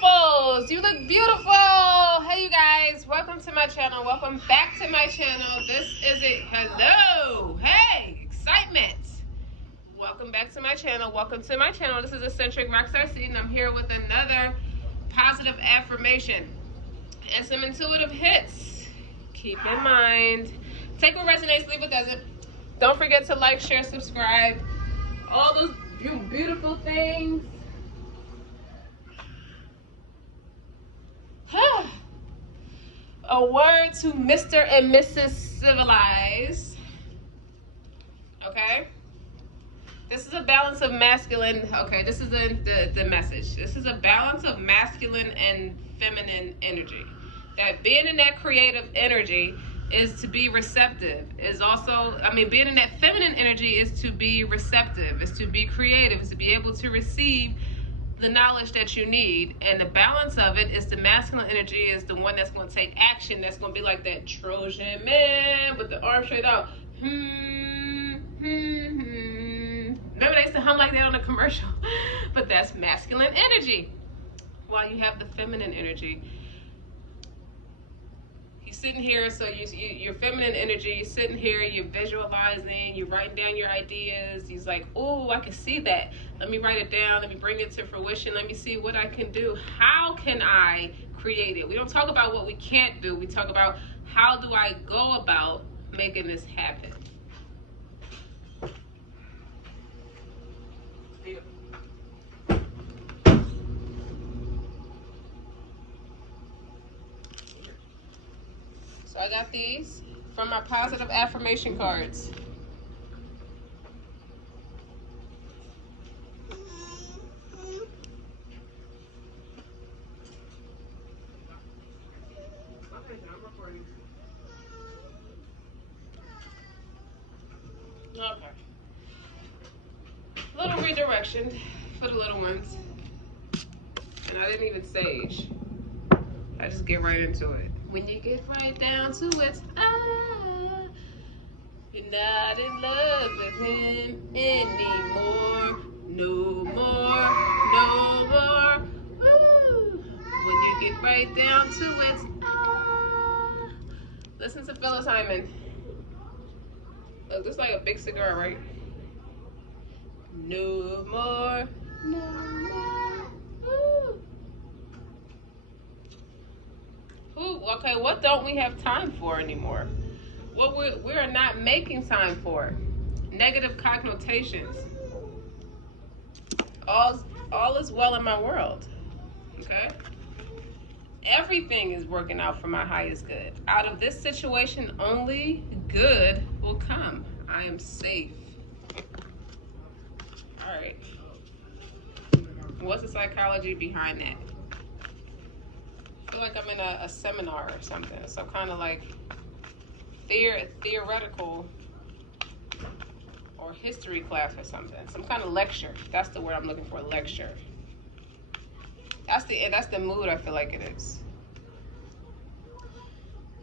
beautifuls. You look beautiful. Hey, you guys. Welcome to my channel. Welcome back to my channel. This is it. Hello. Hey, excitement. Welcome back to my channel. Welcome to my channel. This is Eccentric RockStar'Seed, and I'm here with another positive affirmation and some intuitive hits. Keep in mind, take what resonates, leave what doesn't. Don't forget to like, share, subscribe. All those beautiful things. A word to Mr. and Mrs. Civilized. Okay? This is a balance of masculine. Okay, this is the message. This is a balance of masculine and feminine energy. That being in that creative energy is to be receptive. Is also, being in that feminine energy is to be receptive, is to be creative, is to be able to receive the knowledge that you need. And the balance of it is the masculine energy is the one that's going to take action, that's going to be like that Trojan man with the arm straight out. Remember they used to hum like that on a commercial? But that's masculine energy. While you have the feminine energy, you're sitting here, so your feminine energy, you're sitting here, you're visualizing, you're writing down your ideas. He's like, oh, I can see that. Let me write it down. Let me bring it to fruition. Let me see what I can do. How can I create it? We don't talk about what we can't do. We talk about how do I go about making this happen. So I got these from my positive affirmation cards. Okay. Little redirection for the little ones. And I didn't even sage. I just get right into it. When you get right down to it, you're not in love with him anymore. No more, no more. Woo. When you get right down to it, listen to Phyllis Hyman. Look, this is like a big cigar, right? No more, no more. Woo. Okay, what don't we have time for anymore? What we are not making time for? Negative connotations. All is well in my world. Okay? Everything is working out for my highest good. Out of this situation, only good will come. I am safe. All right. What's the psychology behind that? I feel like I'm in a seminar or something. So kind of like theoretical or history class or something. Some kind of lecture. That's the word I'm looking for, lecture. That's the mood I feel like it is.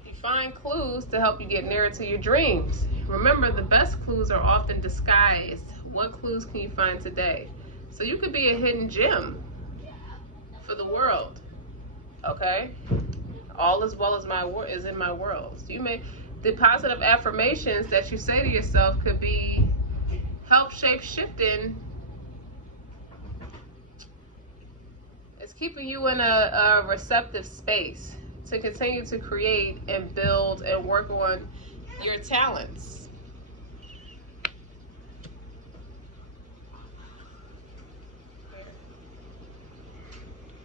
You find clues to help you get nearer to your dreams. Remember, the best clues are often disguised. What clues can you find today? So you could be a hidden gem for the world. Okay, all as well as is in my world. So you may, the positive affirmations that you say to yourself could be help shape shifting. It's keeping you in a receptive space to continue to create and build and work on your talents.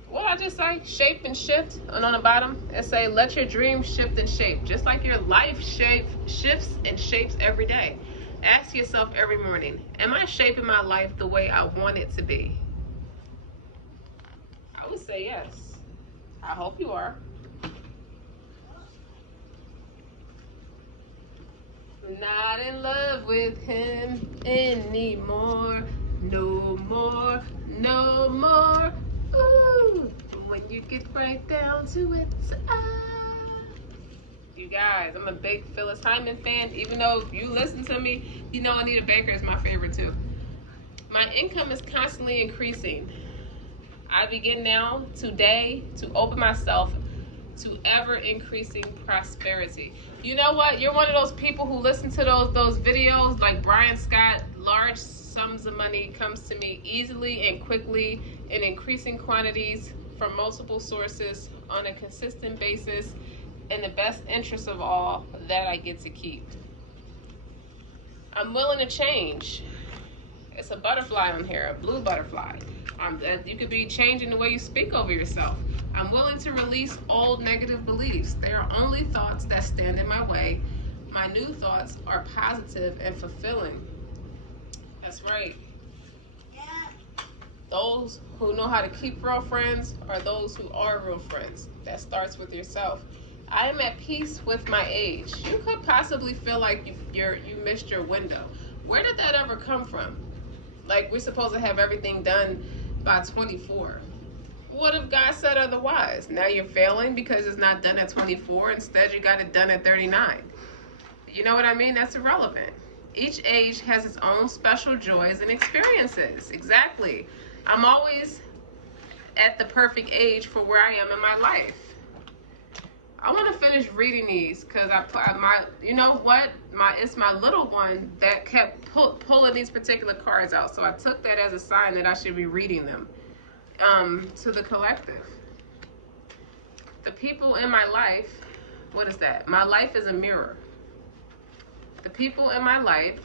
What I just say, shape and shift, and on the bottom it say let your dreams shift and shape, just like your life shifts and shapes every day. Ask yourself every morning, am I shaping my life the way I want it to be? I would say yes. I hope you are. Not in love with him anymore. No more, no more. Ooh, when you get right down to it, You guys, I'm a big Phyllis Hyman fan. Even though you listen to me, you know Anita Baker is my favorite too. My income is constantly increasing. I begin now, today, to open myself to ever increasing prosperity. You know what? You're one of those people who listen to those videos like Brian Scott. Large sums of money comes to me easily and quickly in increasing quantities from multiple sources on a consistent basis in the best interest of all that I get to keep. I'm willing to change. It's a butterfly on here, a blue butterfly. You could be changing the way you speak over yourself. I'm willing to release old negative beliefs. They are only thoughts that stand in my way. My new thoughts are positive and fulfilling. That's right. Those who know how to keep real friends are those who are real friends. That starts with yourself. I am at peace with my age. You could possibly feel like you missed your window. Where did that ever come from? Like, we're supposed to have everything done by 24. What if God said otherwise? Now you're failing because it's not done at 24. Instead, you got it done at 39. You know what I mean? That's irrelevant. Each age has its own special joys and experiences. Exactly. I'm always at the perfect age for where I am in my life. I want to finish reading these because you know what? It's my little one that kept pulling these particular cards out. So I took that as a sign that I should be reading them to the collective. The people in my life, what is that? My life is a mirror. The people in my life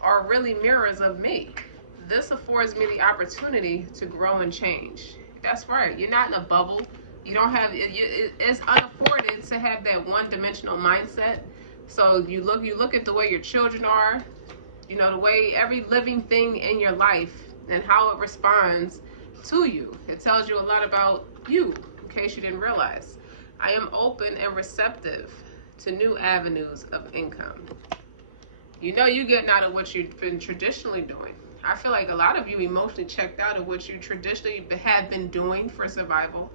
are really mirrors of me. This affords me the opportunity to grow and change. That's right. You're not in a bubble. You don't have, it's unafforded to have that one-dimensional mindset. So you look at the way your children are, you know, the way every living thing in your life and how it responds to you. It tells you a lot about you, in case you didn't realize. I am open and receptive to new avenues of income. You know you're getting out of what you've been traditionally doing. I feel like a lot of you emotionally checked out of what you traditionally have been doing for survival.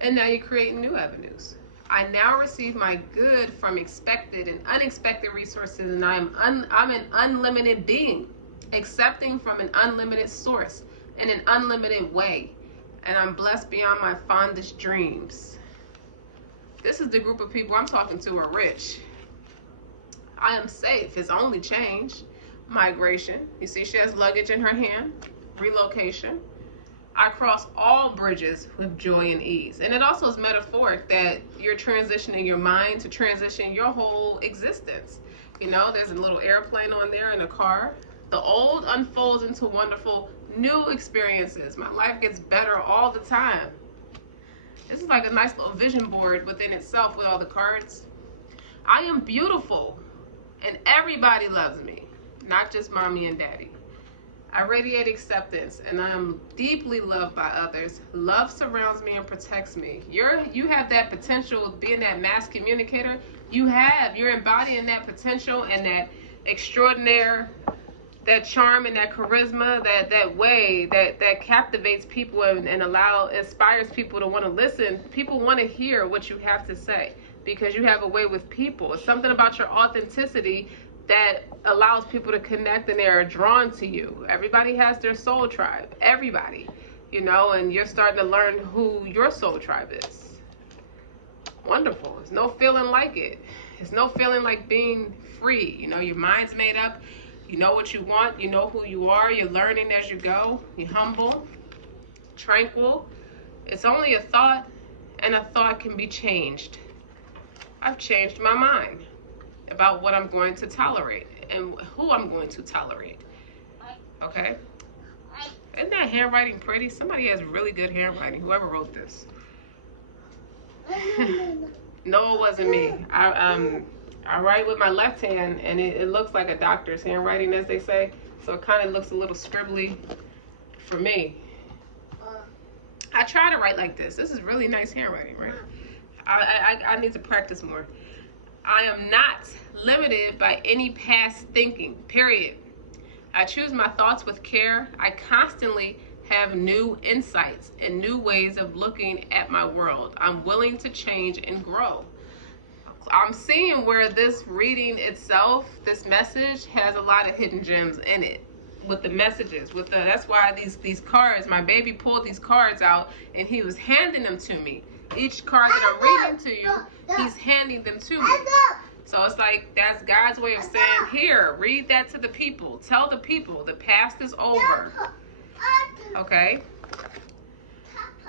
And now you're creating new avenues. I now receive my good from expected and unexpected resources, and I'm an unlimited being, accepting from an unlimited source in an unlimited way. And I'm blessed beyond my fondest dreams. This is the group of people I'm talking to are rich. I am safe. It's only change. Migration. You see she has luggage in her hand. Relocation. I cross all bridges with joy and ease. And it also is metaphoric that you're transitioning your mind to transition your whole existence. You know, there's a little airplane on there and a car. The old unfolds into wonderful new experiences. My life gets better all the time. This is like a nice little vision board within itself with all the cards. I am beautiful and everybody loves me, not just mommy and daddy. I radiate acceptance and I am deeply loved by others. Love surrounds me and protects me. You have that potential of being that mass communicator. You're embodying that potential and that extraordinaire, that charm and that charisma, that way that captivates people and inspires people to want to listen. People want to hear what you have to say because you have a way with people. It's something about your authenticity that allows people to connect and they're drawn to you. Everybody has their soul tribe. Everybody, you know, and you're starting to learn who your soul tribe is. Wonderful. There's no feeling like it. There's no feeling like being free. You know, your mind's made up. You know what you want. You know who you are. You're learning as you go. You're humble, tranquil. It's only a thought, and a thought can be changed. I've changed my mind about what I'm going to tolerate and who I'm going to tolerate. Okay? Isn't that handwriting pretty? Somebody has really good handwriting, whoever wrote this. No, it wasn't me. I write with my left hand, and it looks like a doctor's handwriting, as they say. So it kind of looks a little scribbly for me. I try to write like this. This is really nice handwriting, right? I need to practice more. I am not limited by any past thinking, period. I choose my thoughts with care. I constantly have new insights and new ways of looking at my world. I'm willing to change and grow. I'm seeing where this reading itself, this message, has a lot of hidden gems in it. with the messages, with the, that's why these cards, my baby pulled these cards out and he was handing them to me. Each card that I'm reading to you, he's handing them to me. So it's like, that's God's way of saying, here, read that to the people. Tell the people, the past is over. Okay?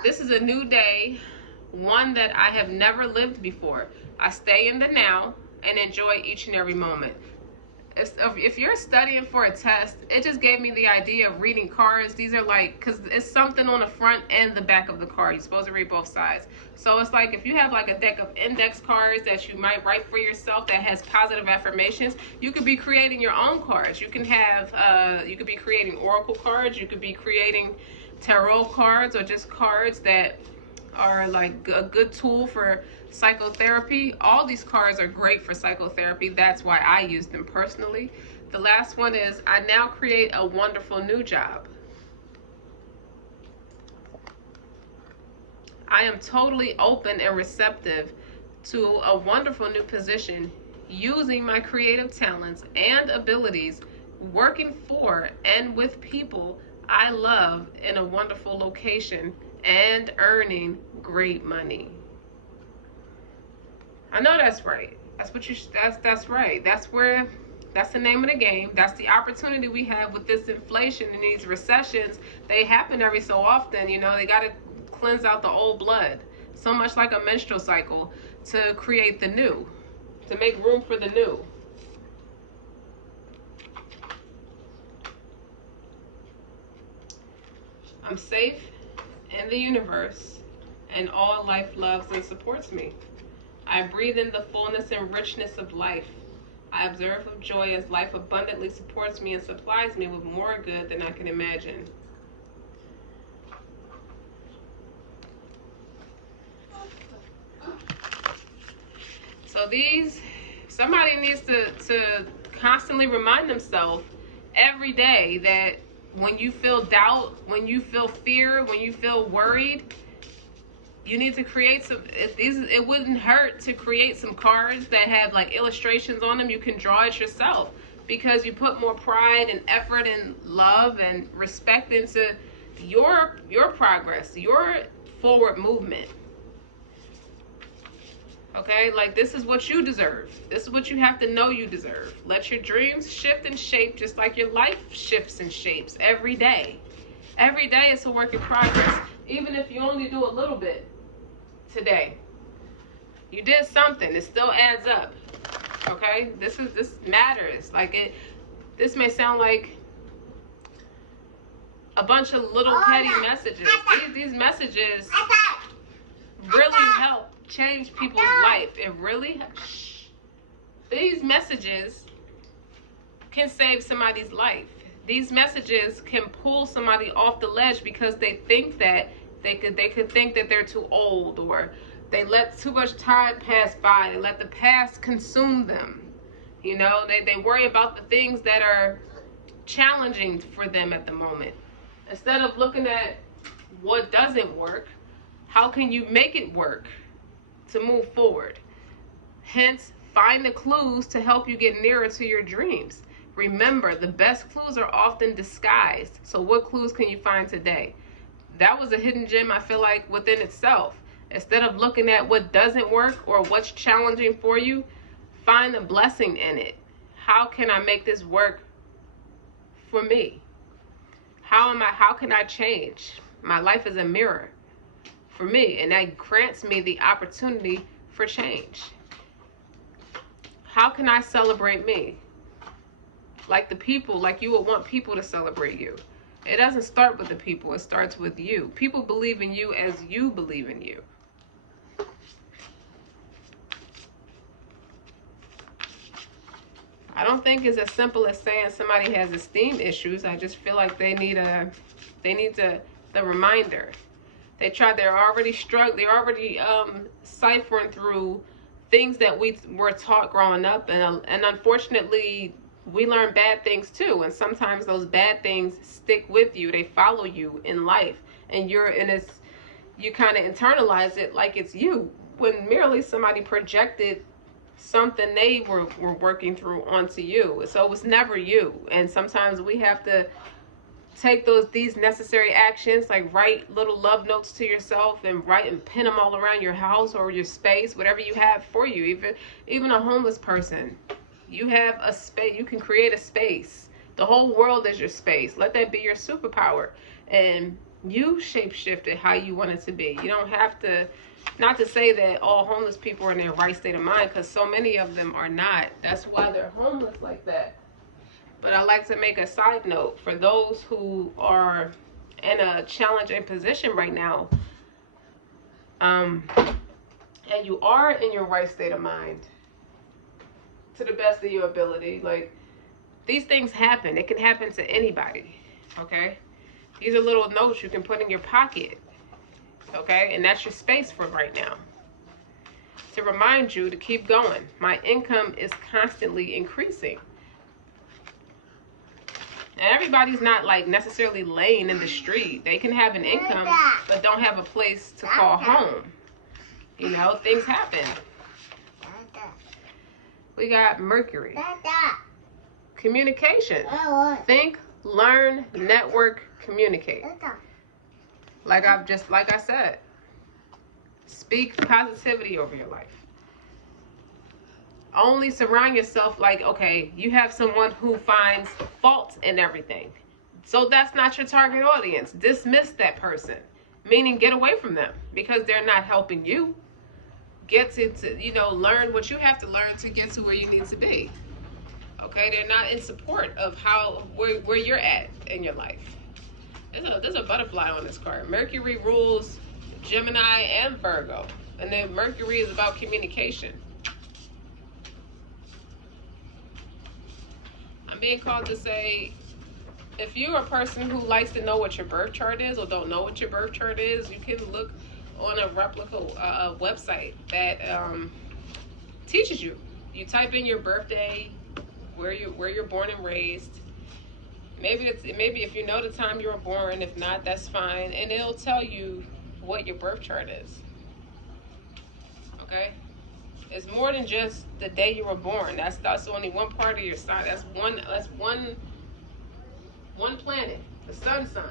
This is a new day, one that I have never lived before. I stay in the now and enjoy each and every moment. If you're studying for a test, it just gave me the idea of reading cards. These are like, because it's something on the front and the back of the card. You're supposed to read both sides. So it's like, if you have like a deck of index cards that you might write for yourself that has positive affirmations, you could be creating your own cards. You can have, you could be creating oracle cards. You could be creating tarot cards, or just cards that are like a good tool for psychotherapy. All these cards are great for psychotherapy. That's why I use them personally. The last one is, I now create a wonderful new job. I am totally open and receptive to a wonderful new position, using my creative talents and abilities, working for and with people I love in a wonderful location, and earning great money. I know that's right. That's what you. That's right. That's the name of the game. That's the opportunity we have with this inflation and these recessions. They happen every so often. You know, they got to cleanse out the old blood, so much like a menstrual cycle, to create the new, to make room for the new. I'm safe in the universe, and all life loves and supports me. I breathe in the fullness and richness of life. I observe with joy as life abundantly supports me and supplies me with more good than I can imagine. So somebody needs to constantly remind themselves every day that when you feel doubt, when you feel fear, when you feel worried, you need to create some, it wouldn't hurt to create some cards that have like illustrations on them. You can draw it yourself, because you put more pride and effort and love and respect into your progress, your forward movement. Okay, like, this is what you deserve. This is what you have to know you deserve. Let your dreams shift and shape just like your life shifts and shapes every day. Every day it's a work in progress. Even if you only do a little bit today, you did something. It still adds up. Okay, this matters. Like, this may sound like a bunch of little petty messages. These messages really help change people's life. It really, these messages can save somebody's life. These messages can pull somebody off the ledge because they think that they could think that they're too old, or they let too much time pass by. They let the past consume them. You know, they worry about the things that are challenging for them at the moment. Instead of looking at what doesn't work, how can you make it work to move forward? Hence, find the clues to help you get nearer to your dreams. Remember, the best clues are often disguised. So what clues can you find today? That was a hidden gem, I feel like, within itself. Instead of looking at what doesn't work or what's challenging for you, find the blessing in it. How can I make this work for me? How can I change? My life is a mirror for me, and that grants me the opportunity for change. How can I celebrate me? Like the people, like you would want people to celebrate you. It doesn't start with the people, it starts with you. People believe in you as you believe in you. I don't think it's as simple as saying somebody has esteem issues. I just feel like they need the reminder. They're already struggling, they're already ciphering through things that we were taught growing up, and unfortunately we learn bad things too, and sometimes those bad things stick with you. They follow you in life, and you kind of internalize it like it's you, when merely somebody projected something they were working through onto you. So it was never you. And sometimes we have to take these necessary actions, like write little love notes to yourself and write and pin them all around your house or your space, whatever you have for you. Even a homeless person, you have a space. You can create a space. The whole world is your space. Let that be your superpower, and you shape-shift it how you want it to be. You don't have to. Not to say that all homeless people are in their right state of mind, because so many of them are not. That's why they're homeless like that. But I like to make a side note for those who are in a challenging position right now, and you are in your right state of mind, to the best of your ability. Like, these things happen. It can happen to anybody, okay? These are little notes you can put in your pocket, okay? And that's your space for right now, to remind you to keep going. My income is constantly increasing. And everybody's not like necessarily laying in the street. They can have an income but don't have a place to call home. You know, things happen. We got Mercury. Communication. Think, learn, network, communicate. Like I said, speak positivity over your life. Only surround yourself, like, okay, you have someone who finds faults in everything. So that's not your target audience. Dismiss that person. Meaning get away from them, because they're not helping you. Get to you know, learn what you have to learn to get to where you need to be. Okay, they're not in support of where you're at in your life. There's a butterfly on this card. Mercury rules Gemini and Virgo. And then Mercury is about communication. I'm being called to say, if you're a person who likes to know what your birth chart is or don't know what your birth chart is, you can look on a replica website that teaches you. You type in your birthday, where you're born and raised. Maybe if you know the time you were born. If not, that's fine, and it'll tell you what your birth chart is. Okay, it's more than just the day you were born. That's only one part of your sign. That's one planet, the sun sign.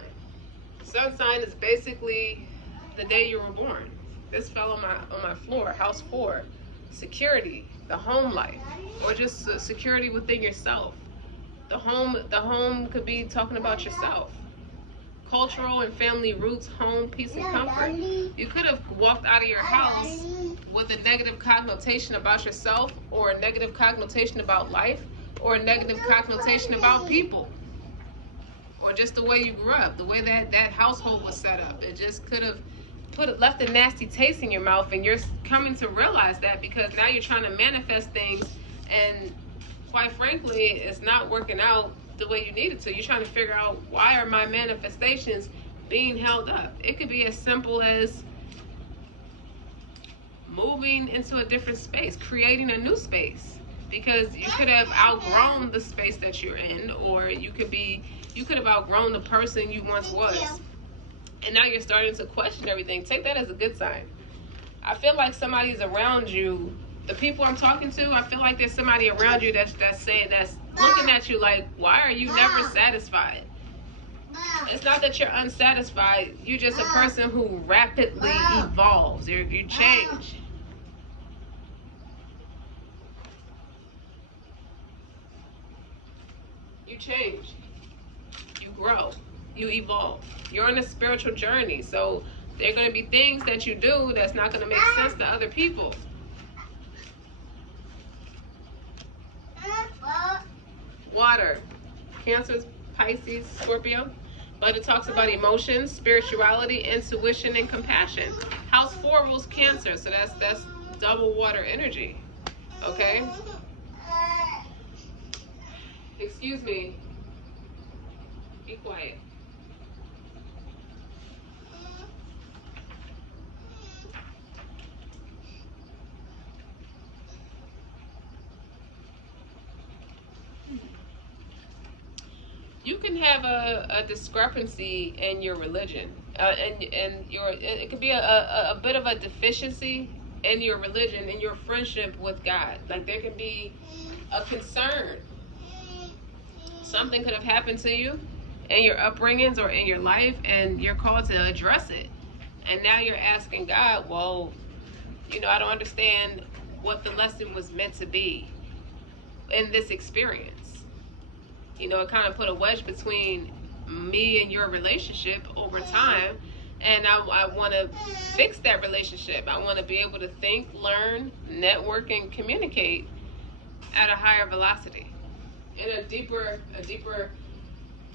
The sun sign is basically the day you were born. This fell on my floor, house 4. Security, the home life, or just security within yourself. The home could be talking about yourself. Cultural and family roots, home, peace, and comfort. You could have walked out of your house with a negative connotation about yourself, or a negative connotation about life, or a negative connotation about people, or just the way you grew up, the way that household was set up. It just could have left a nasty taste in your mouth, and you're coming to realize that, because now you're trying to manifest things, and quite frankly, it's not working out the way you need it to. You're trying to figure out, why are my manifestations being held up? It could be as simple as moving into a different space, creating a new space, because you could have outgrown the space that you're in, or you could have outgrown the person you once was. And now you're starting to question everything. Take that as a good sign. I feel like somebody's around you. The people I'm talking to, I feel like there's somebody around you that's looking at you like, why are you never satisfied? It's not that you're unsatisfied. You're just a person who rapidly evolves. You change. You change. You grow. You evolve. You're on a spiritual journey, so there are going to be things that you do that's not going to make sense to other people. Water, Cancer, Pisces, Scorpio, but it talks about emotions, spirituality, intuition, and compassion. House 4 rules Cancer, so that's double water energy. Okay. Excuse me. Be quiet. You can have a discrepancy in your religion, and it could be a bit of a deficiency in your religion, in your friendship with God. Like there can be a concern. Something could have happened to you in your upbringings or in your life, and you're called to address it. And now you're asking God, well, I don't understand what the lesson was meant to be in this experience. It kind of put a wedge between me and your relationship over time. And I want to fix that relationship. I want to be able to think, learn, network, and communicate at a higher velocity, in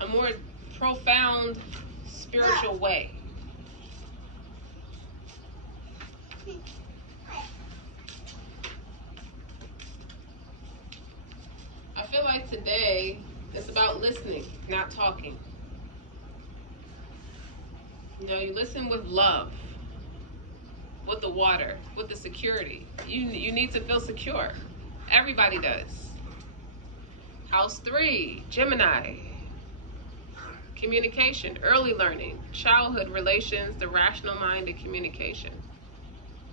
a more profound spiritual way. I feel like today it's about listening, not talking. You listen with love, with the water, with the security. You need to feel secure. Everybody does. House 3, Gemini. Communication, early learning, childhood relations, the rational mind, and communication.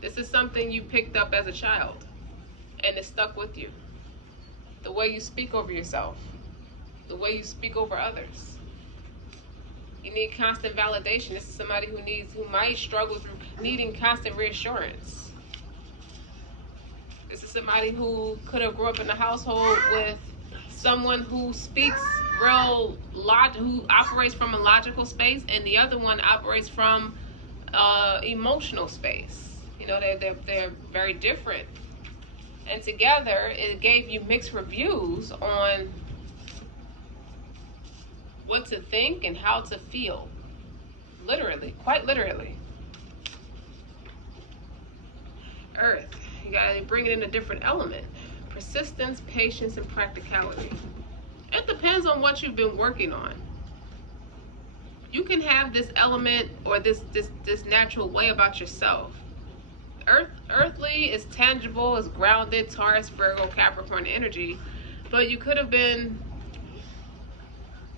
This is something you picked up as a child, and it stuck with you. The way you speak over yourself, the way you speak over others. You need constant validation. This is somebody who might struggle through needing constant reassurance. This is somebody who could have grew up in a household with someone who speaks who operates from a logical space, and the other one operates from emotional space. They're very different. And together, it gave you mixed reviews on what to think and how to feel. Literally, quite literally. Earth, you gotta bring it in a different element. Persistence, patience, and practicality. It depends on what you've been working on. You can have this element or this natural way about yourself. Earthly is tangible, is grounded, Taurus, Virgo, Capricorn energy, but you could have been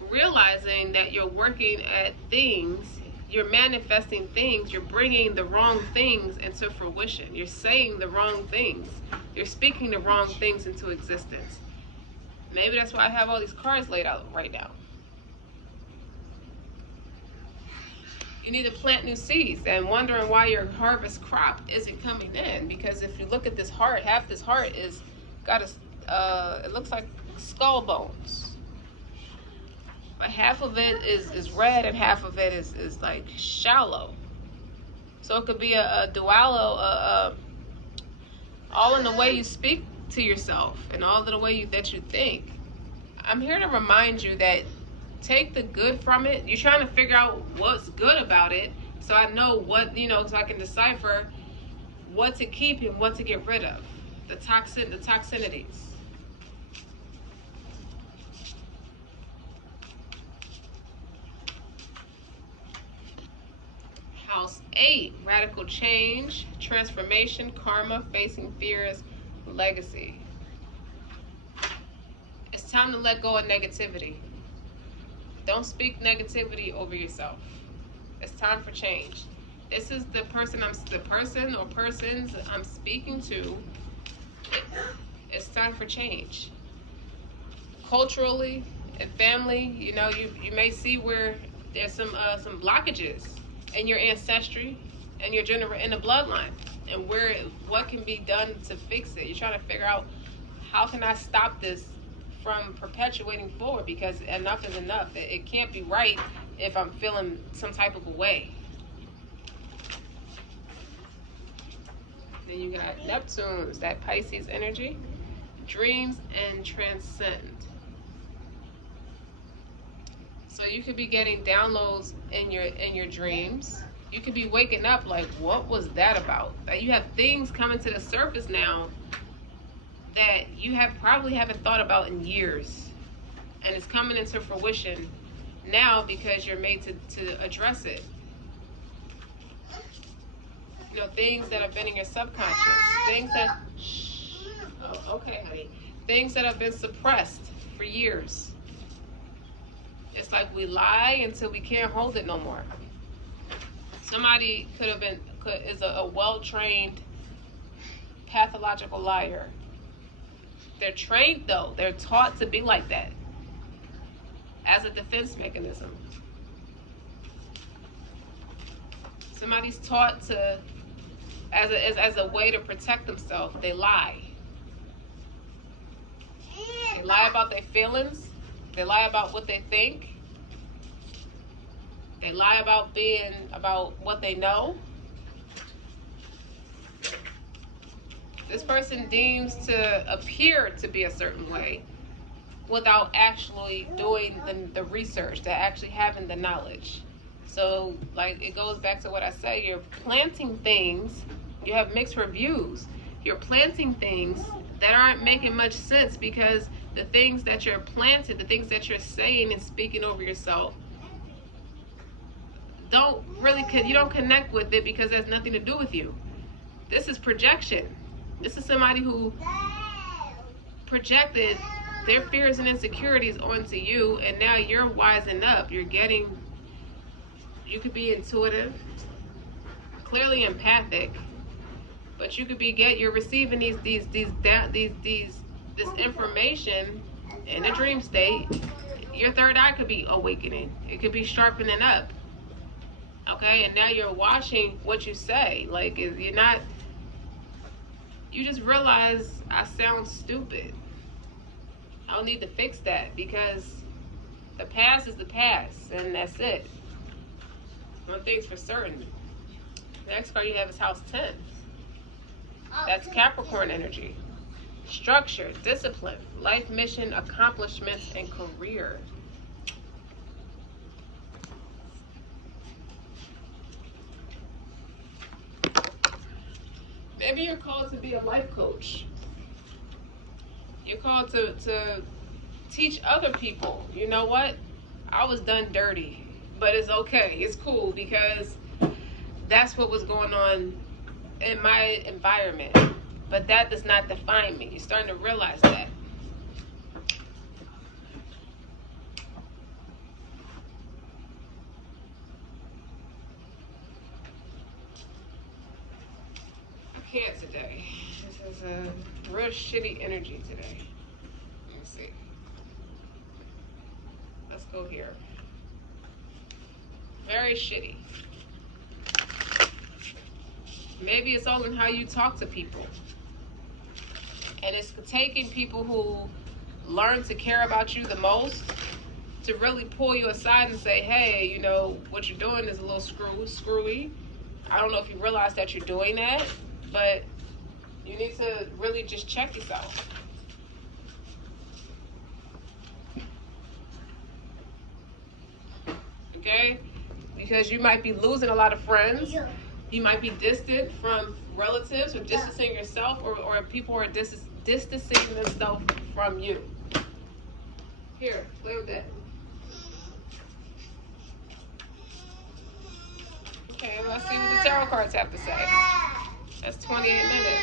realizing that you're working at things, you're manifesting things, you're bringing the wrong things into fruition, you're saying the wrong things, you're speaking the wrong things into existence. Maybe that's why I have all these cards laid out right now. You need to plant new seeds and wondering why your harvest crop isn't coming in. Because if you look at this heart, half this heart is got it looks like skull bones. But half of it is red and half of it is like shallow. So it could be a duality, all in the way you speak to yourself and all in the way that you think. I'm here to remind you that take the good from it. You're trying to figure out what's good about it, so I know what, so I can decipher what to keep and what to get rid of. The toxinities. House 8, radical change, transformation, karma, facing fears, legacy. It's time to let go of negativity. Don't speak negativity over yourself. It's time for change. This is the person or persons I'm speaking to. It's time for change. Culturally and family, you may see where there's some blockages in your ancestry and your in the bloodline, and what can be done to fix it. You're trying to figure out, how can I stop this from perpetuating forward, because enough is enough. It can't be right if I'm feeling some type of a way. Then you got Neptune's, that Pisces energy, dreams and transcend. So you could be getting downloads in your dreams. You could be waking up like, what was that about? Like, you have things coming to the surface now that you probably haven't thought about in years, and it's coming into fruition now because you're made to address it. Things that have been in your subconscious, things that things that have been suppressed for years. It's like we lie until we can't hold it no more. Somebody is a well-trained pathological liar. They're trained though. They're taught to be like that as a defense mechanism. Somebody's taught to, as a way to protect themselves, they lie. They lie about their feelings. They lie about what they think. They lie about what they know. This person deems to appear to be a certain way without actually doing the research, to actually having the knowledge. So, like, it goes back to what I say, you're planting things, you have mixed reviews. You're planting things that aren't making much sense because the things that you're planting, the things that you're saying and speaking over yourself, you don't connect with it because it has nothing to do with you. This is projection. This is somebody who projected their fears and insecurities onto you, and now you're wising up. You could be intuitive, clearly empathic, but you could be you're receiving this information in a dream state. Your third eye could be awakening. It could be sharpening up. Okay, and now you're watching what you say. Like, if you're not, you just realize I sound stupid. I don't need to fix that because the past is the past, and that's it. One thing's for certain. The next card you have is House 10. That's Capricorn energy. Structure, discipline, life mission, accomplishments, and career. Maybe you're called to be a life coach. You're called to teach other people. You know what? I was done dirty, but it's okay. It's cool because that's what was going on in my environment. But that does not define me. You're starting to realize that. I can't today. This is a real shitty energy today. Let me see. Let's go here. Very shitty. Maybe it's all in how you talk to people. And it's taking people who learn to care about you the most to really pull you aside and say, hey, you know, what you're doing is a little screwy. I don't know if you realize that you're doing that, but you need to really just check yourself. Okay? Because you might be losing a lot of friends. You might be distant from relatives or distancing yourself, or people are distancing themselves from you. Here, play with that. Okay, let's see what the tarot cards have to say. That's 28 minutes.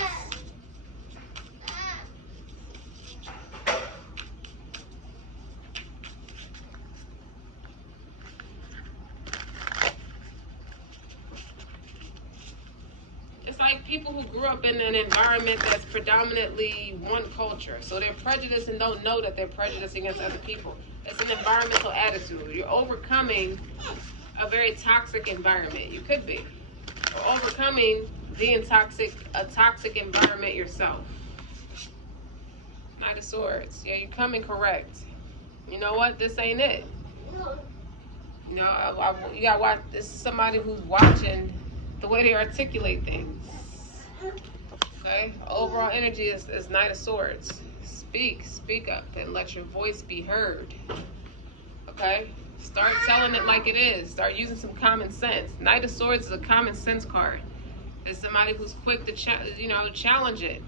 Like people who grew up in an environment that's predominantly one culture. So they're prejudiced and don't know that they're prejudiced against other people. It's an environmental attitude. You're overcoming a very toxic environment. You could be. Or overcoming a toxic environment yourself. Knight of Swords. Yeah, you're coming correct. You know what? This ain't it. You know, you gotta watch. This is somebody who's watching the way they articulate things. Okay, overall energy is Knight of Swords. Speak up and let your voice be heard. Okay, start telling it like it is. Start using some common sense. Knight of Swords is a common sense card. It's somebody who's quick to challenge it,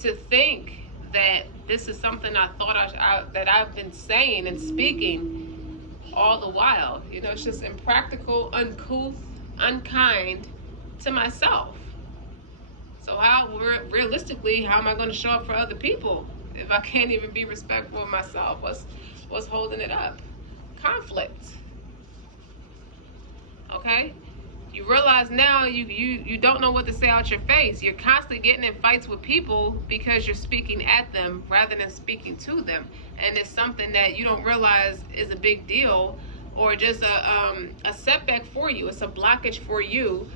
to think that this is something I thought that I've been saying and speaking all the while. You know, it's just impractical, uncouth, unkind to myself. So realistically, how am I going to show up for other people if I can't even be respectful of myself? What's holding it up? Conflict. Okay? You realize now you don't know what to say out your face. You're constantly getting in fights with people because you're speaking at them rather than speaking to them. And it's something that you don't realize is a big deal or just a setback for you. It's a blockage for you.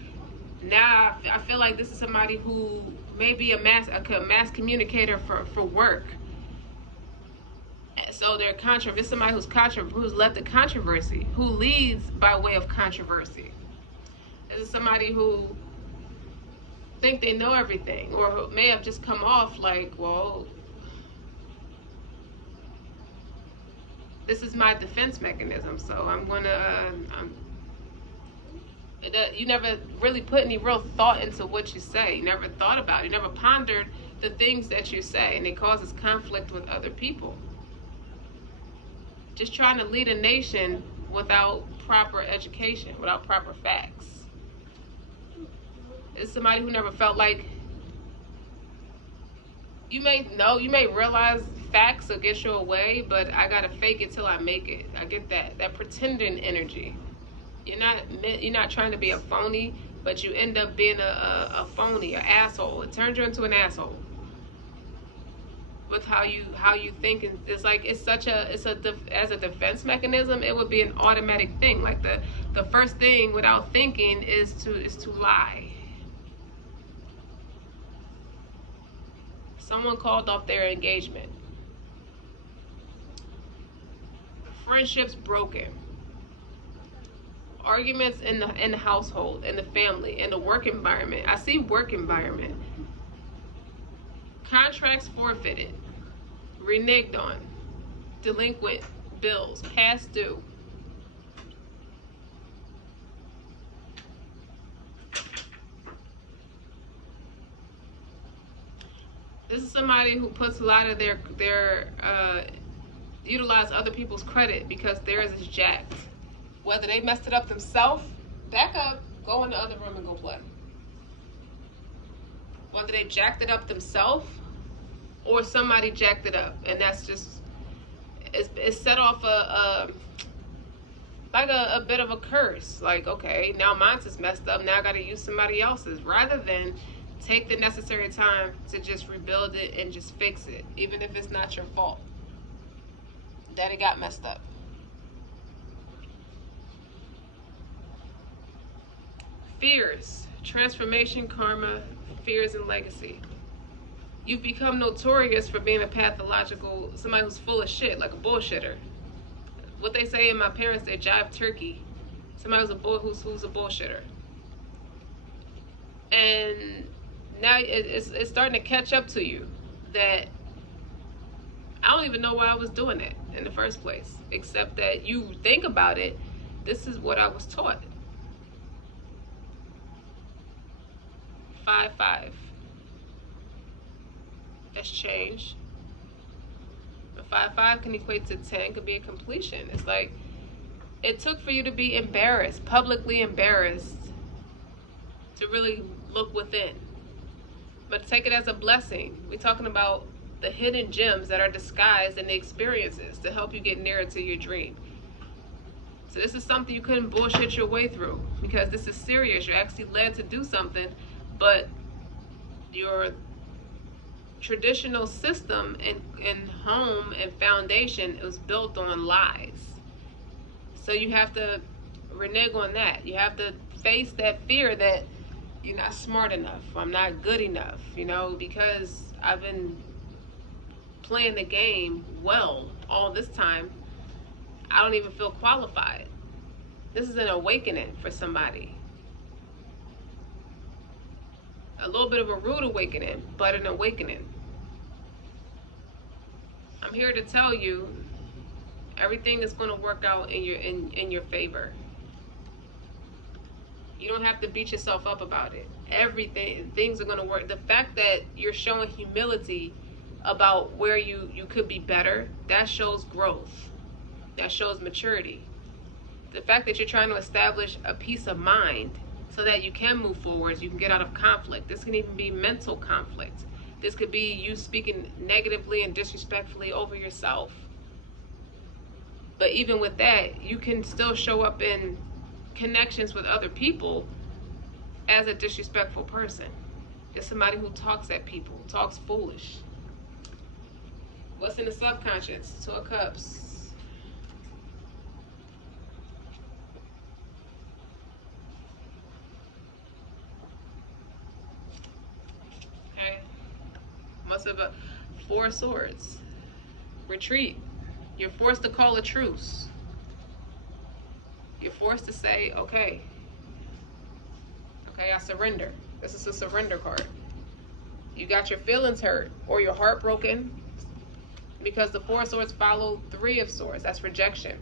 Now I feel like this is somebody who may be a mass communicator for work. So they're this is somebody who's left the controversy, who leads by way of controversy. This is somebody who think they know everything, or may have just come off like, well, this is my defense mechanism, so I'm gonna. You never really put any real thought into what you say. You never thought about it. You never pondered the things that you say, and it causes conflict with other people. Just trying to lead a nation without proper education, without proper facts. It's somebody who never felt like, you may realize facts will get you away, but I gotta fake it till I make it. I get that pretending energy. You're not trying to be a phony, but you end up being a phony, an asshole. It turns you into an asshole with how you think. And it's like as a defense mechanism, it would be an automatic thing. Like the first thing without thinking is to lie. Someone called off their engagement. Friendships broken. Arguments in the household, in the family, in the work environment. I see work environment. Contracts forfeited, reneged on, delinquent bills, past due. This is somebody who puts a lot of their utilize other people's credit because theirs is jacked. Whether they messed it up themselves, back up, go in the other room and go play. Whether they jacked it up themselves or somebody jacked it up, and that's just it's set off a bit of a curse. Like, okay, now mine's is messed up. Now I got to use somebody else's, rather than take the necessary time to just rebuild it and just fix it, even if it's not your fault that it got messed up. Fears, transformation, karma, fears, and legacy. You've become notorious for being a pathological, somebody who's full of shit, like a bullshitter. What they say in my parents, they jive turkey. Somebody who's a bullshitter. And now it's starting to catch up to you that I don't even know why I was doing it in the first place, except that you think about it, this is what I was taught. 5-5. That's change. A 5-5 can equate to 10, could be a completion. It's like, it took for you to be embarrassed, publicly embarrassed, to really look within. But take it as a blessing. We're talking about the hidden gems that are disguised in the experiences to help you get nearer to your dream. So this is something you couldn't bullshit your way through, because this is serious. You're actually led to do something, but your traditional system and home and foundation is built on lies. So you have to renege on that. You have to face that fear that you're not smart enough, I'm not good enough, because I've been playing the game well all this time, I don't even feel qualified. This is an awakening for somebody. A little bit of a rude awakening, but an awakening. I'm here to tell you, everything is going to work out in your favor. You don't have to beat yourself up about it. Things are going to work. The fact that you're showing humility about where you could be better, that shows growth. That shows maturity. The fact that you're trying to establish a peace of mind so that you can move forward, you can get out of conflict. This can even be mental conflict. This could be you speaking negatively and disrespectfully over yourself. But even with that, you can still show up in connections with other people as a disrespectful person. It's somebody who talks at people, talks foolish. What's in the subconscious? Two of Cups. Okay. Must have a Four of Swords. Retreat. You're forced to call a truce. You're forced to say, okay, I surrender. This is a surrender card. You got your feelings hurt or your heart broken, because the Four of Swords follow Three of Swords. That's rejection.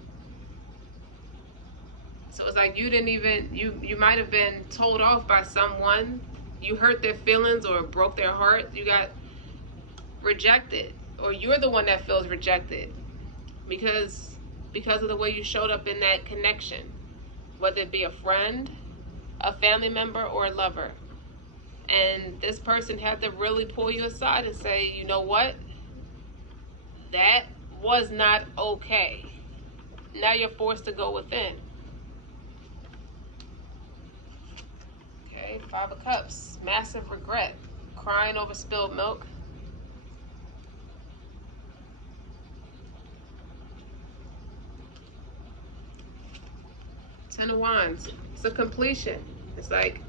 So it's like you didn't even, you might have been told off by someone. You hurt their feelings or broke their heart. You got rejected, or you're the one that feels rejected because of the way you showed up in that connection, whether it be a friend, a family member, or a lover. And this person had to really pull you aside and say, you know what? That was not okay. Now you're forced to go within. Okay, Five of Cups. Massive regret. Crying over spilled milk. Ten of Wands. It's a completion. It's like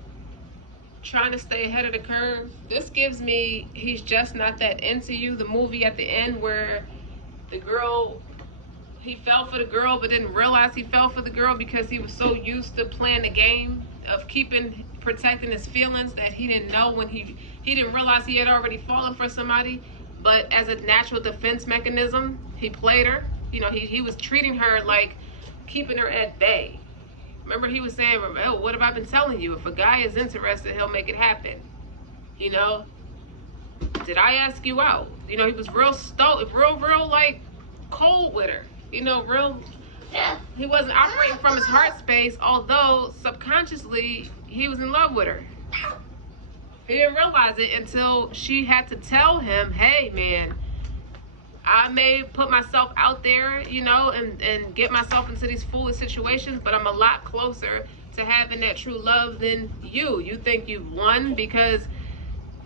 trying to stay ahead of the curve. This gives me He's Just Not That Into You. The movie at the end where the girl, he fell for the girl but didn't realize he fell for the girl because he was so used to playing the game of protecting his feelings that he didn't know when he didn't realize he had already fallen for somebody. But as a natural defense mechanism, he played her. You know, he was treating her like keeping her at bay. Remember, he was saying, oh, what have I been telling you? If a guy is interested, he'll make it happen. You know, did I ask you out? You know, he was real like cold with her. You know, he wasn't operating from his heart space, although subconsciously he was in love with her. He didn't realize it until she had to tell him, hey, man, I may put myself out there, you know, and get myself into these foolish situations, but I'm a lot closer to having that true love than you. You think you've won because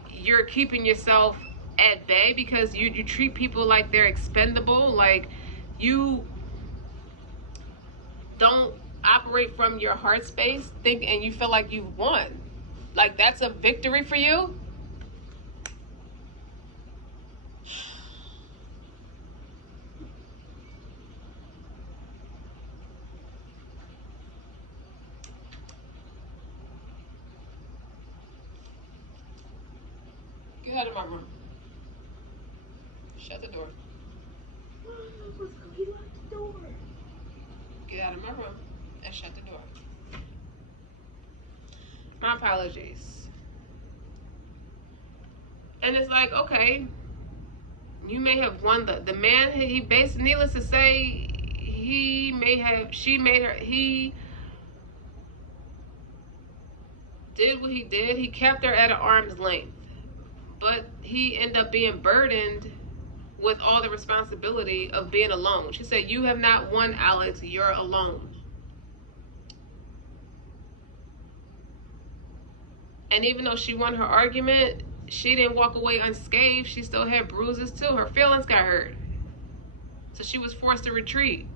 you're keeping yourself at bay, because you treat people like they're expendable, like you don't operate from your heart space, and you feel like you've won. Like that's a victory for you. Get out of my room. Shut the door. Get out of my room and shut the door. My apologies. And it's like, okay, you may have won the man. He basically, needless to say, he did what he did. He kept her at an arm's length. But he ended up being burdened with all the responsibility of being alone. She said, you have not won, Alex. You're alone. And even though she won her argument, she didn't walk away unscathed. She still had bruises too. Her feelings got hurt. So she was forced to retreat.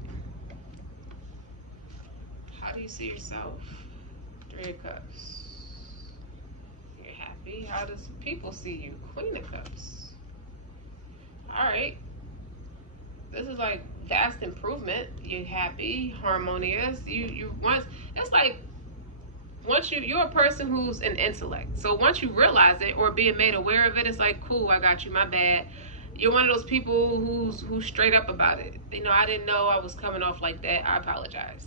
How do you see yourself? Three of Cups. Happy. How does people see you? Queen of Cups. All right, this is like vast improvement. You're happy, harmonious. You once, it's like once you're a person who's an intellect, so once you realize it or being made aware of it, it's like, cool, I got you, my bad. You're one of those people who's straight up about it. You know, I didn't know I was coming off like that. I apologize,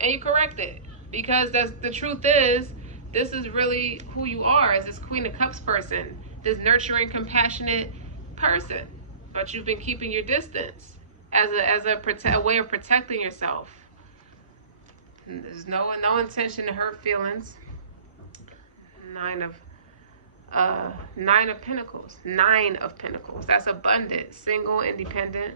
and you correct it, because that's the truth. This is really who you are as this Queen of Cups person, this nurturing, compassionate person. But you've been keeping your distance as a way of protecting yourself. And there's no intention to hurt feelings. Nine of Pentacles. 9 of Pentacles. That's abundant, single, independent.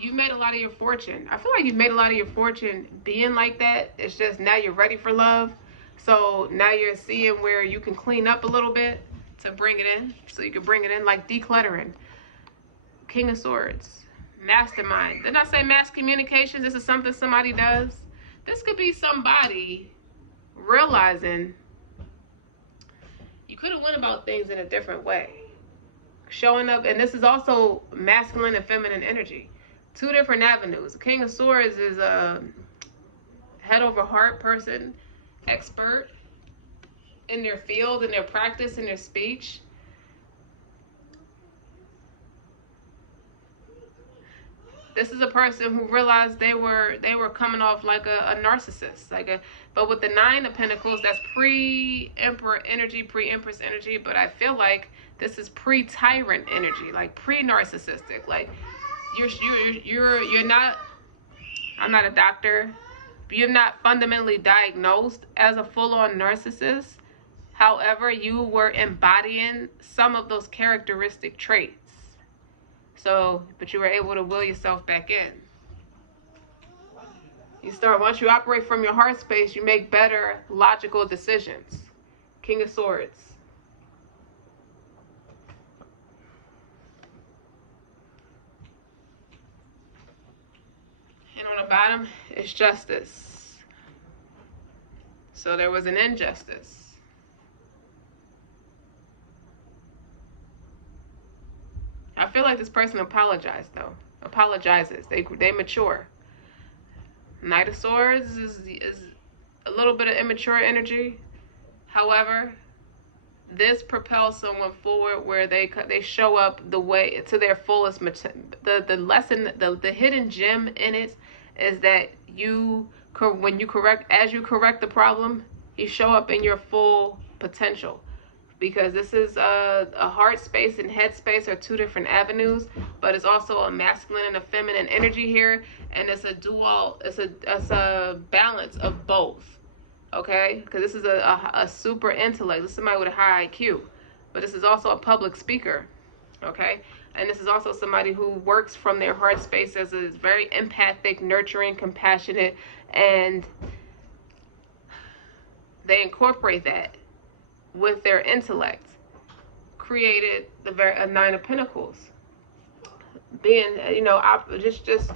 You've made a lot of your fortune. I feel like you've made a lot of your fortune being like that. It's just now you're ready for love. So now you're seeing where you can clean up a little bit to bring it in. So you can bring it in like decluttering. King of Swords. Mastermind. Didn't I say mass communications? This is something somebody does. This could be somebody realizing you could have went about things in a different way. Showing up, and this is also masculine and feminine energy. Two different avenues. King of Swords is a head over heart person, expert in their field, in their practice, in their speech. This is a person who realized they were coming off like a narcissist, but with the Nine of Pentacles, that's pre-Emperor energy, pre-Empress energy. But I feel like this is pre-tyrant energy, like pre-narcissistic. Like you're not. I'm not a doctor. But you're not fundamentally diagnosed as a full-on narcissist. However, you were embodying some of those characteristic traits. So, but you were able to will yourself back in. Once you operate from your heart space, you make better logical decisions. King of Swords. And on the bottom is Justice. So there was an injustice. I feel like this person apologizes, though. They mature. Knight of Swords is a little bit of immature energy. However, this propels someone forward where they show up the way to their fullest. The hidden gem in it is that when you correct the problem, you show up in your full potential. Because this is a heart space and head space are two different avenues, but it's also a masculine and a feminine energy here, and it's a balance of both. Okay, because this is a super intellect. This is somebody with a high IQ, but this is also a public speaker. Okay, and this is also somebody who works from their heart space as a very empathic, nurturing, compassionate, and they incorporate that with their intellect. Created a Nine of Pentacles. Being, just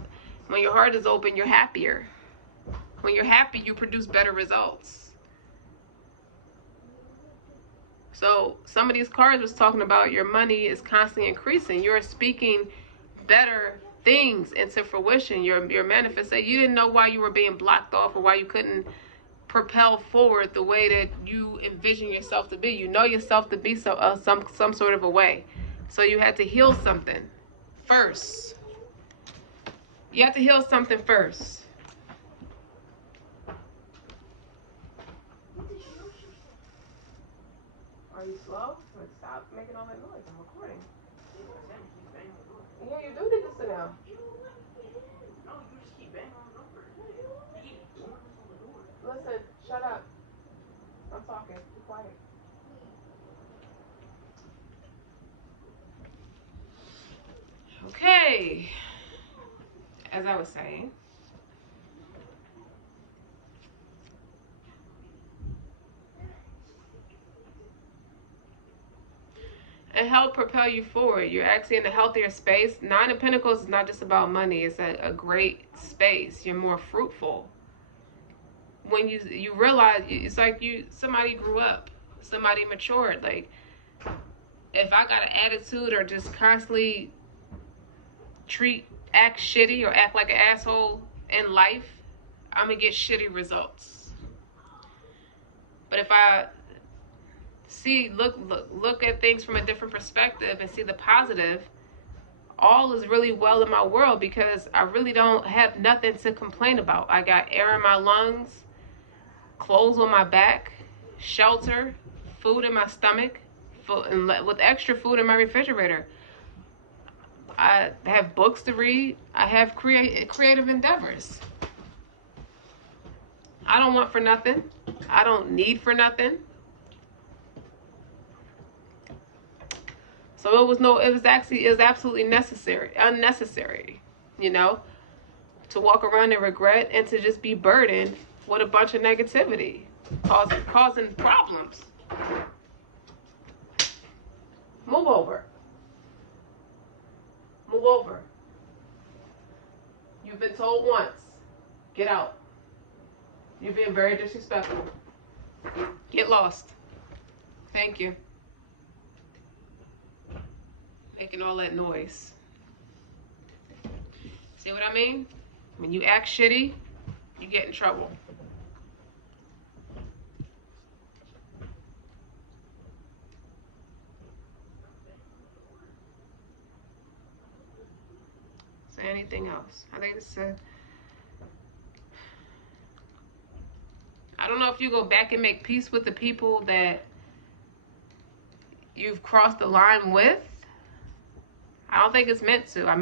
when your heart is open, you're happier. When you're happy, you produce better results. So some of these cards was talking about your money is constantly increasing. You're speaking better things into fruition. Your manifestation. You didn't know why you were being blocked off or why you couldn't propel forward the way that you envision yourself to be. You know yourself to be some sort of a way. So you had to heal something first. You have to heal something first. Are you slow? Stop making all that noise. I'm recording. Yeah, you do need to sit down. No, you just keep banging on the door. Listen, shut up. I'm talking. Be quiet. Okay. As I was saying, and help propel you forward. You're actually in a healthier space. Nine of Pentacles is not just about money. It's a great space. You're more fruitful. When you realize, it's like somebody grew up, somebody matured. Like, if I got an attitude or just constantly act shitty or act like an asshole in life, I'm gonna get shitty results. But if I look at things from a different perspective and see the positive, all is really well in my world because I really don't have nothing to complain about. I got air in my lungs, clothes on my back, shelter, food in my stomach, with extra food in my refrigerator. I have books to read. I have creative endeavors. I don't want for nothing. I don't need for nothing. So it was absolutely unnecessary, to walk around in regret and to just be burdened with a bunch of negativity. causing problems. Move over. Move over. You've been told once. Get out. You're being very disrespectful. Get lost. Thank you. Making all that noise. See what I mean? When you act shitty, you get in trouble. Say anything else. I think this is I don't know if you go back and make peace with the people that you've crossed the line with. I don't think it's meant to. I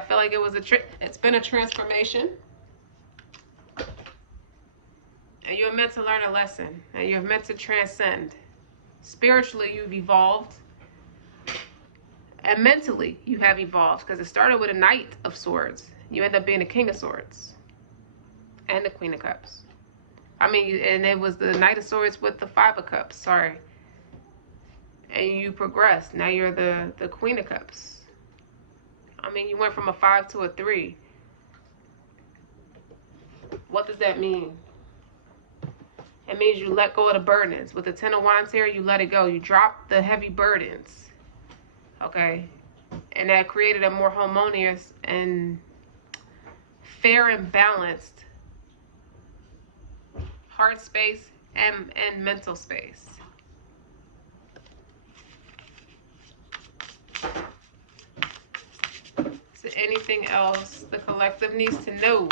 feel like it was it's been a transformation. And you're meant to learn a lesson. And you're meant to transcend. Spiritually, you've evolved. And mentally, you have evolved. Because it started with a Knight of Swords. You end up being a King of Swords. And the Queen of Cups. I mean, and it was the Knight of Swords with the Five of Cups. Sorry. And you progressed. Now you're the Queen of Cups. I mean, you went from a 5 to a 3. What does that mean? It means you let go of the burdens. With the 10 of Wands here, you let it go. You drop the heavy burdens. Okay? And that created a more harmonious and fair and balanced heart space and mental space. So anything else the collective needs to know?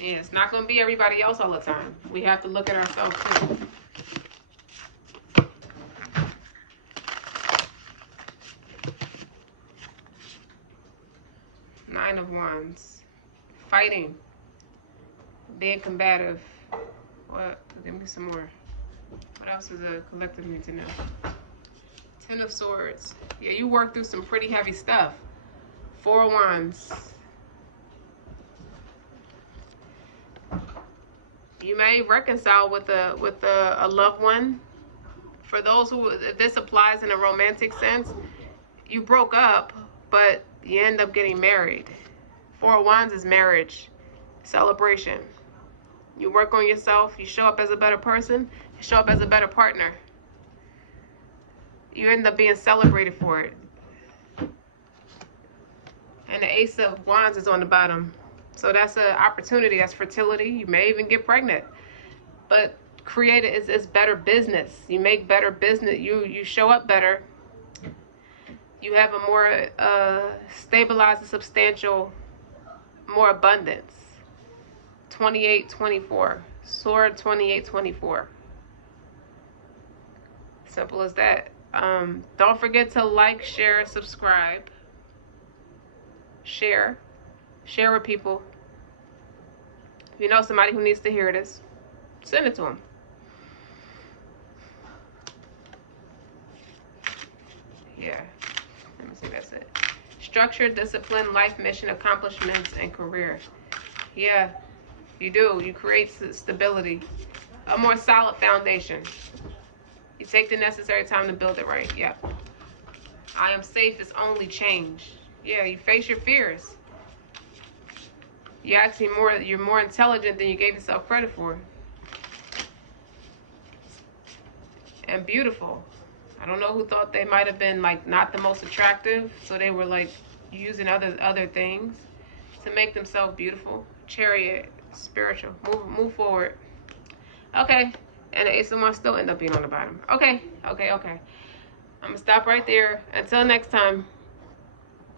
Yeah, it's not going to be everybody else all the time. We have to look at ourselves too. Nine of Wands. Fighting. Being combative. What? Give me some more. What else does the collective need to know? 10 of Swords. Yeah, you worked through some pretty heavy stuff. 4 of Wands. You may reconcile with a loved one. For those who, if this applies in a romantic sense, you broke up, but you end up getting married. 4 of Wands is marriage, celebration. You work on yourself, you show up as a better person, you show up as a better partner. You end up being celebrated for it. And the Ace of Wands is on the bottom. So that's an opportunity, that's fertility. You may even get pregnant. But create it is better business. You make better business, you show up better. You have a more stabilized, substantial, more abundance. 28-24. Sword 28-24. Simple as that. Don't forget to like, share, subscribe. Share with people. If you know somebody who needs to hear this, send it to them. Yeah, let me see, that's it. Structure, discipline, life mission, accomplishments, and career. Yeah, you do. You create stability, a more solid foundation. You take the necessary time to build it right. Yeah. I am safe is only change. Yeah, you face your fears. You're more intelligent than you gave yourself credit for. And beautiful. I don't know who thought they might have been like not the most attractive, so they were like using other things to make themselves beautiful. Chariot, spiritual. Move forward. Okay. And the Ace of Wands still end up being on the bottom. Okay. I'm gonna stop right there. Until next time.